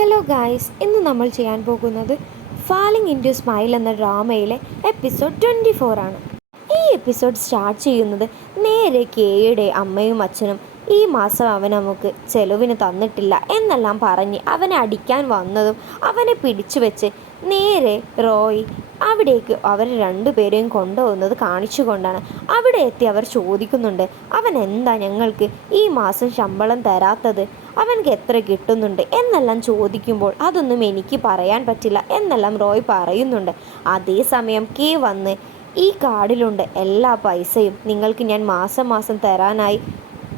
Hello guys, ഇന്ന് നമ്മൾ ചെയ്യാൻ പോകുന്നത് ഫാലിംഗ് ഇൻ ടു സ്മൈൽ എന്ന ഡ്രാമയിലെ എപ്പിസോഡ് 24 ആണ്. ഈ എപ്പിസോഡ് സ്റ്റാർട്ട് ചെയ്യുന്നത് നേരെ കെയുടെ അമ്മയും അച്ഛനും ഈ മാസം അവൻ നമുക്ക് ചെലവിന് തന്നിട്ടില്ല എന്നെല്ലാം പറഞ്ഞ് അവനെ അടിക്കാൻ വന്നതും അവനെ പിടിച്ചു വെച്ച് നേരെ റോയ് അവിടേക്ക് അവർ രണ്ടുപേരെയും കൊണ്ടുപോകുന്നത് കാണിച്ചുകൊണ്ടാണ്. അവിടെ എത്തി അവർ ചോദിക്കുന്നുണ്ട്, അവൻ എന്താ ഞങ്ങൾക്ക് ഈ മാസം ശമ്പളം തരാത്തത്, അവനക്ക് എത്ര കിട്ടുന്നുണ്ട് എന്നെല്ലാം ചോദിക്കുമ്പോൾ അതൊന്നും എനിക്ക് പറയാൻ പറ്റില്ല എന്നെല്ലാം റോയ് പറയുന്നുണ്ട്. അതേസമയം കെ വന്ന് ഈ കാർഡിലുണ്ട് എല്ലാ പൈസയും, നിങ്ങൾക്ക് ഞാൻ മാസം മാസം തരാനായി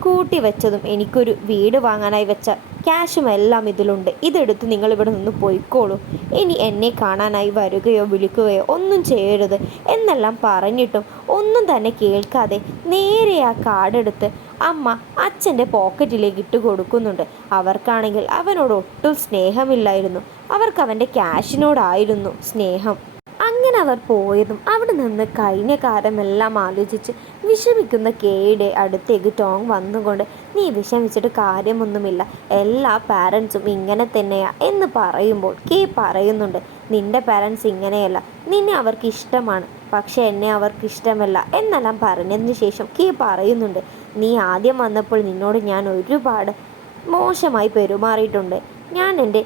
കൂട്ടി വെച്ചതും എനിക്കൊരു വീട് വാങ്ങാനായി വെച്ച ക്യാഷും എല്ലാം ഇതിലുണ്ട്, ഇതെടുത്ത് നിങ്ങൾ ഇവിടെ നിന്ന് പോയിക്കോളൂ, ഇനി എന്നെ കാണാനായി വരികയോ വിളിക്കുകയോ ഒന്നും ചെയ്യരുത് എന്നെല്ലാം പറഞ്ഞിട്ടും ഒന്നും തന്നെ കേൾക്കാതെ നേരെ ആ കാർഡെടുത്ത് അമ്മ അച്ഛൻ്റെ പോക്കറ്റിലേക്ക് ഇട്ട് കൊടുക്കുന്നുണ്ട്. അവർക്കാണെങ്കിൽ അവനോട് ഒട്ടും സ്നേഹമില്ലായിരുന്നു, അവർക്ക് അവൻ്റെ ക്യാഷിനോടായിരുന്നു സ്നേഹം. അങ്ങനെ അവർ പോയതും അവിടെ നിന്ന് കഴിഞ്ഞ കാലമെല്ലാം ആലോചിച്ച് വിഷമിക്കുന്ന കെയുടെ അടുത്തേക്ക് ടോങ് വന്നുകൊണ്ട്, നീ വിഷമിച്ചിട്ട് കാര്യമൊന്നുമില്ല, എല്ലാ പാരൻസും ഇങ്ങനെ തന്നെയാ എന്ന് പറയുമ്പോൾ കെ പറയുന്നുണ്ട്, നിന്റെ പാരൻസ് ഇങ്ങനെയല്ല, നിന്നെ അവർക്ക് ഇഷ്ടമാണ്, പക്ഷെ എന്നെ അവർക്ക് ഇഷ്ടമല്ല എന്നെല്ലാം പറഞ്ഞതിന് ശേഷം കെ പറയുന്നുണ്ട്, നീ ആദ്യം വന്നപ്പോൾ നിന്നോട് ഞാൻ ഒരുപാട് മോശമായി പെരുമാറിയിട്ടുണ്ട്, ഞാൻ എൻ്റെ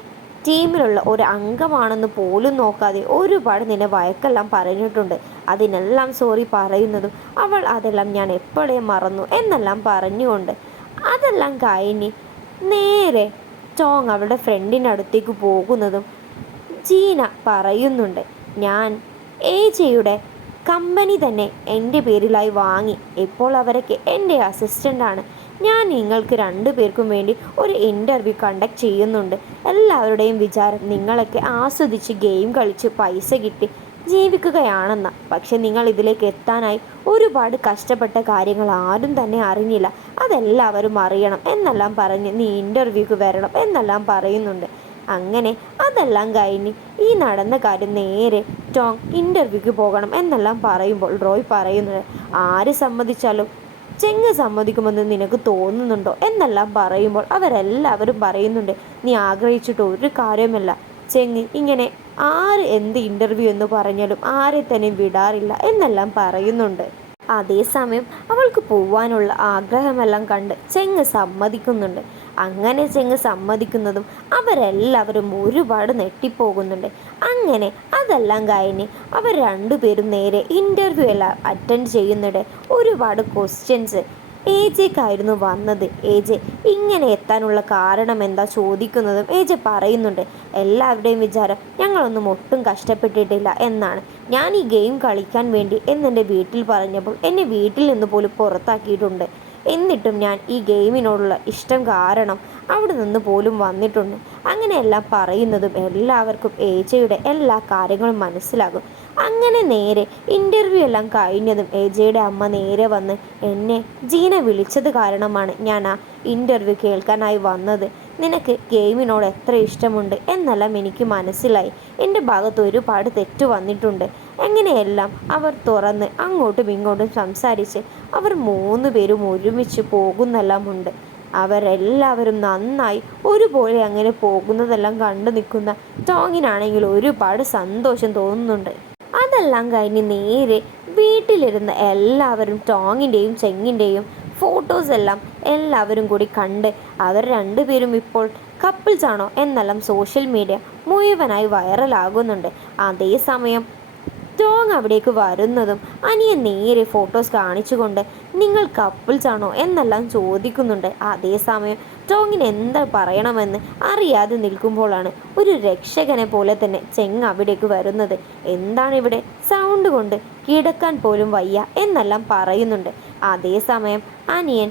ടീമിലുള്ള ഒരു അംഗമാണെന്ന് പോലും നോക്കാതെ ഒരുപാട് നിന്നെ വഴക്കെല്ലാം പറഞ്ഞിട്ടുണ്ട്, അതിനെല്ലാം സോറി പറയുന്നതും അവൾ അതെല്ലാം ഞാൻ എപ്പോഴേ മറന്നു എന്നെല്ലാം പറഞ്ഞുകൊണ്ട് അതെല്ലാം കഴിഞ്ഞ് നേരെ ടോങ് അവളുടെ ഫ്രണ്ടിനടുത്തേക്ക് പോകുന്നതും ജീന പറയുന്നുണ്ട്, ഞാൻ ഏജയുടെ കമ്പനി തന്നെ എൻ്റെ പേരിലായി വാങ്ങി, ഇപ്പോൾ അവരൊക്കെ എൻ്റെ അസിസ്റ്റൻ്റാണ്, ഞാൻ നിങ്ങൾക്ക് രണ്ടുപേർക്കും വേണ്ടി ഒരു ഇൻ്റർവ്യൂ കണ്ടക്ട് ചെയ്യുന്നുണ്ട്, എല്ലാവരുടെയും വിചാരം നിങ്ങളൊക്കെ ആസ്വദിച്ച് ഗെയിം കളിച്ച് പൈസ കിട്ടി ജീവിക്കുകയാണെന്ന, പക്ഷെ നിങ്ങൾ ഇതിലേക്ക് എത്താനായി ഒരുപാട് കഷ്ടപ്പെട്ട കാര്യങ്ങൾ ആരും തന്നെ അറിഞ്ഞില്ല, അതെല്ലാവരും അറിയണം എന്നെല്ലാം പറഞ്ഞ് നീ ഇൻ്റർവ്യൂക്ക് വരണം എന്നെല്ലാം പറയുന്നുണ്ട്. അങ്ങനെ അതെല്ലാം കഴിഞ്ഞ് ഈ നടന്ന കാര്യം നേരെ ടോങ് ഇൻ്റർവ്യൂക്ക് പോകണം എന്നെല്ലാം പറയുമ്പോൾ റോയ് പറയുന്നത്, ആര് സമ്മതിച്ചാലും ചെങ്ങ് സമ്മതിക്കുമെന്ന് നിനക്ക് തോന്നുന്നുണ്ടോ എന്നെല്ലാം പറയുമ്പോൾ അവരെല്ലാവരും പറയുന്നുണ്ട്, നീ ആഗ്രഹിച്ചിട്ട് ഒരു കാര്യമല്ല, ചെങ്ങ് ഇങ്ങനെ ആര് എന്ത് ഇൻ്റർവ്യൂ എന്ന് പറഞ്ഞാലും ആരെ തന്നെ വിടാറില്ല എന്നെല്ലാം പറയുന്നുണ്ട്. അതേസമയം അവൾക്ക് പോവാനുള്ള ആഗ്രഹമെല്ലാം കണ്ട് ചെങ്ങ് സമ്മതിക്കുന്നുണ്ട്. അങ്ങനെ ചെങ്ങ് സമ്മതിക്കുന്നതും അവരെല്ലാവരും ഒരുപാട് നെട്ടിപ്പോകുന്നുണ്ട്. അങ്ങനെ അതെല്ലാം കഴിഞ്ഞ് അവർ രണ്ടുപേരും നേരെ ഇൻ്റർവ്യൂ എല്ലാം അറ്റൻഡ് ചെയ്യുന്നുണ്ട്. ഒരുപാട് ക്വസ്റ്റ്യൻസ് ഏജയ്ക്കായിരുന്നു വന്നത്. ഏജെ ഇങ്ങനെ എത്താനുള്ള കാരണം എന്താ ചോദിക്കുന്നതും ഏജെ പറയുന്നുണ്ട്, എല്ലാവരുടെയും വിചാരം ഞങ്ങളൊന്നും ഒട്ടും കഷ്ടപ്പെട്ടിട്ടില്ല എന്നാണ്, ഞാൻ ഈ ഗെയിം കളിക്കാൻ വേണ്ടി എന്നെൻ്റെ വീട്ടിൽ പറഞ്ഞപ്പോൾ എന്നെ വീട്ടിൽ നിന്ന് പോലും പുറത്താക്കിയിട്ടുണ്ട്, എന്നിട്ടും ഞാൻ ഈ ഗെയിമിനോടുള്ള ഇഷ്ടം കാരണം അവിടെ നിന്ന് പോലും വന്നിട്ടുണ്ട്. അങ്ങനെയെല്ലാം പറയുന്നതും എല്ലാവർക്കും ഏജയുടെ എല്ലാ കാര്യങ്ങളും മനസ്സിലാകും. അങ്ങനെ നേരെ ഇൻ്റർവ്യൂ എല്ലാം കഴിഞ്ഞതും ഏജയുടെ അമ്മ നേരെ വന്ന്, എന്നെ ജീന വിളിച്ചത് കാരണമാണ് ഞാൻ ആ ഇൻ്റർവ്യൂ കേൾക്കാനായി വന്നത്, നിനക്ക് ഗെയിമിനോട് എത്ര ഇഷ്ടമുണ്ട് എന്നെല്ലാം എനിക്ക് മനസ്സിലായി, എൻ്റെ ഭാഗത്ത് ഒരുപാട് തെറ്റ് വന്നിട്ടുണ്ട്. എങ്ങനെയെല്ലാം അവർ തുറന്ന് അങ്ങോട്ടും ഇങ്ങോട്ടും സംസാരിച്ച് അവർ മൂന്ന് പേരും ഒരുമിച്ച് പോകുന്നെല്ലാമുണ്ട്. അവരെല്ലാവരും നന്നായി ഒരുപോലെ അങ്ങനെ പോകുന്നതെല്ലാം കണ്ടു നിൽക്കുന്ന ടോങ്ങിനാണെങ്കിൽ ഒരുപാട് സന്തോഷം തോന്നുന്നുണ്ട്. അതെല്ലാം കഴിഞ്ഞ് നേരെ വീട്ടിലിരുന്ന് എല്ലാവരും ടോങ്ങിൻ്റെയും ചെങ്ങിൻ്റെയും ഫോട്ടോസ് എല്ലാം എല്ലാവരും കൂടി കണ്ട് അവർ രണ്ടുപേരും ഇപ്പോൾ കപ്പിൾസ് ആണോ എന്നെല്ലാം സോഷ്യൽ മീഡിയ മുഴുവനായി വൈറലാകുന്നുണ്ട്. അതേസമയം ടോങ് അവിടേക്ക് വരുന്നതും അനിയൻ നേരെ ഫോട്ടോസ് കാണിച്ചുകൊണ്ട് നിങ്ങൾ കപ്പിൾസ് ആണോ എന്നെല്ലാം ചോദിക്കുന്നുണ്ട്. അതേസമയം ടോങ്ങിന് എന്താ പറയണമെന്ന് അറിയാതെ നിൽക്കുമ്പോഴാണ് ഒരു രക്ഷകനെ പോലെ തന്നെ ചെങ് അവിടേക്ക് വരുന്നത്. എന്താണിവിടെ, സൗണ്ട് കൊണ്ട് കിടക്കാൻ പോലും വയ്യ എന്നെല്ലാം പറയുന്നുണ്ട്. അതേസമയം അനിയൻ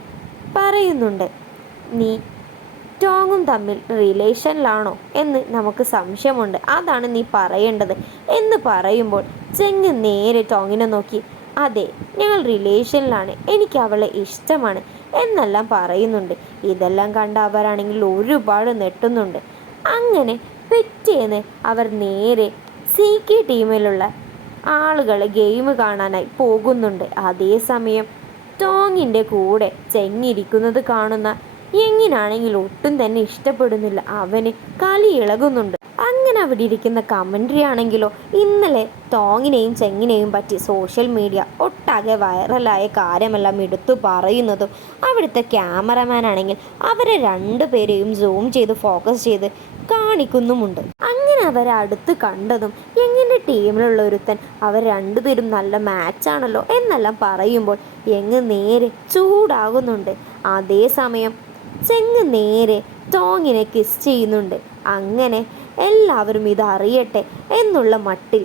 പറയുന്നുണ്ട്, നീ ടോങ്ങും തമ്മിൽ റിലേഷനിലാണോ എന്ന് നമുക്ക് സംശയമുണ്ട്, അതാണ് നീ പറയേണ്ടത് എന്ന് പറയുമ്പോൾ ചെങ്ങ് നേരെ ടോങ്ങിനെ നോക്കി, അതെ ഞങ്ങൾ റിലേഷനിലാണ്, എനിക്ക് അവളെ ഇഷ്ടമാണ് എന്നെല്ലാം പറയുന്നുണ്ട്. ഇതെല്ലാം കണ്ട അവരാണെങ്കിൽ ഒരുപാട് നെട്ടുന്നുണ്ട്. അങ്ങനെ പിറ്റേന്ന് അവർ നേരെ CK ടീമിലുള്ള ആളുകൾ ഗെയിം കാണാനായി പോകുന്നുണ്ട്. അതേസമയം ടോങ്ങിൻ്റെ കൂടെ ചെങ്ങിരിക്കുന്നത് കാണുന്ന എങ്ങനാണെങ്കിൽ ഒട്ടും തന്നെ ഇഷ്ടപ്പെടുന്നില്ല. അവന് കലി ഇളകുന്നുണ്ട്. അങ്ങനെ അവിടെ ഇരിക്കുന്ന കമൻട്രി ആണെങ്കിലോ ഇന്നലെ ടോങ്ങിനെയും ചെങ്ങിനെയും പറ്റി സോഷ്യൽ മീഡിയ ഒട്ടാകെ വൈറലായ കാര്യമെല്ലാം എടുത്തു പറയുന്നതും അവിടുത്തെ ക്യാമറമാൻ ആണെങ്കിൽ അവരെ രണ്ടുപേരെയും സൂം ചെയ്ത് ഫോക്കസ് ചെയ്ത് കാണിക്കുന്നുമുണ്ട്. അങ്ങനെ അവരെ അടുത്ത് കണ്ടതും യങ്ങിൻ്റെ ടീമിലുള്ള ഒരുത്തൻ അവർ രണ്ടുപേരും നല്ല മാച്ചാണല്ലോ എന്നെല്ലാം പറയുമ്പോൾ യങ് നേരെ ചൂടാകുന്നുണ്ട്. അതേസമയം ചെങ്ങ് നേരെ ടോങ്ങിനെ കിസ് ചെയ്യുന്നുണ്ട്. അങ്ങനെ എല്ലാവരും ഇതറിയട്ടെ എന്നുള്ള മട്ടിൽ.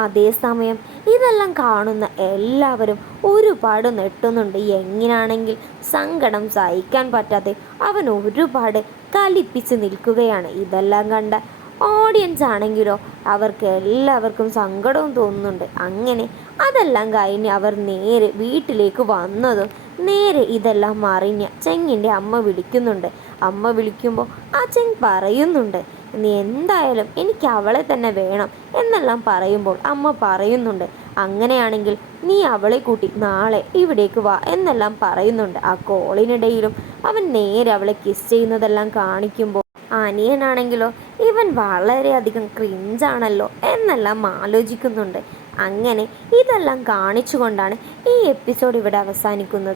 അതേസമയം ഇതെല്ലാം കാണുന്ന എല്ലാവരും ഒരുപാട് നെട്ടുന്നുണ്ട്. എങ്ങനാണെങ്കിൽ സങ്കടം സഹിക്കാൻ പറ്റാതെ അവൻ ഒരുപാട് കലിപ്പിച്ച് നിൽക്കുകയാണ്. ഇതെല്ലാം കണ്ട ഓഡിയൻസ് ആണെങ്കിലോ അവർക്ക് എല്ലാവർക്കും സങ്കടവും തോന്നുന്നുണ്ട്. അങ്ങനെ അതെല്ലാം കഴിഞ്ഞ് അവർ നേരെ വീട്ടിലേക്ക് വന്നതും നേരെ ഇതെല്ലാം അറിഞ്ഞ ചെങ്ങിൻ്റെ അമ്മ വിളിക്കുന്നുണ്ട്. അമ്മ വിളിക്കുമ്പോൾ ആ ചെങ് പറയുന്നുണ്ട്, നീ എന്തായാലും എനിക്ക് അവളെ തന്നെ വേണം എന്നെല്ലാം പറയുമ്പോൾ അമ്മ പറയുന്നുണ്ട്, അങ്ങനെയാണെങ്കിൽ നീ അവളെ കൂട്ടി നാളെ ഇവിടേക്ക് വാ എന്നെല്ലാം പറയുന്നുണ്ട്. ആ കോളിനിടയിലും അവൻ നേരെ അവളെ കിസ് ചെയ്യുന്നതെല്ലാം കാണിക്കുമ്പോൾ അനിയനാണെങ്കിലോ ഇവൻ വളരെയധികം ക്രിഞ്ചാണല്ലോ എന്നെല്ലാം ആലോചിക്കുന്നുണ്ട്. അങ്ങനെ ഇതെല്ലാം കാണിച്ചുകൊണ്ടാണ് ഈ എപ്പിസോഡ് ഇവിടെ അവസാനിക്കുന്നത്.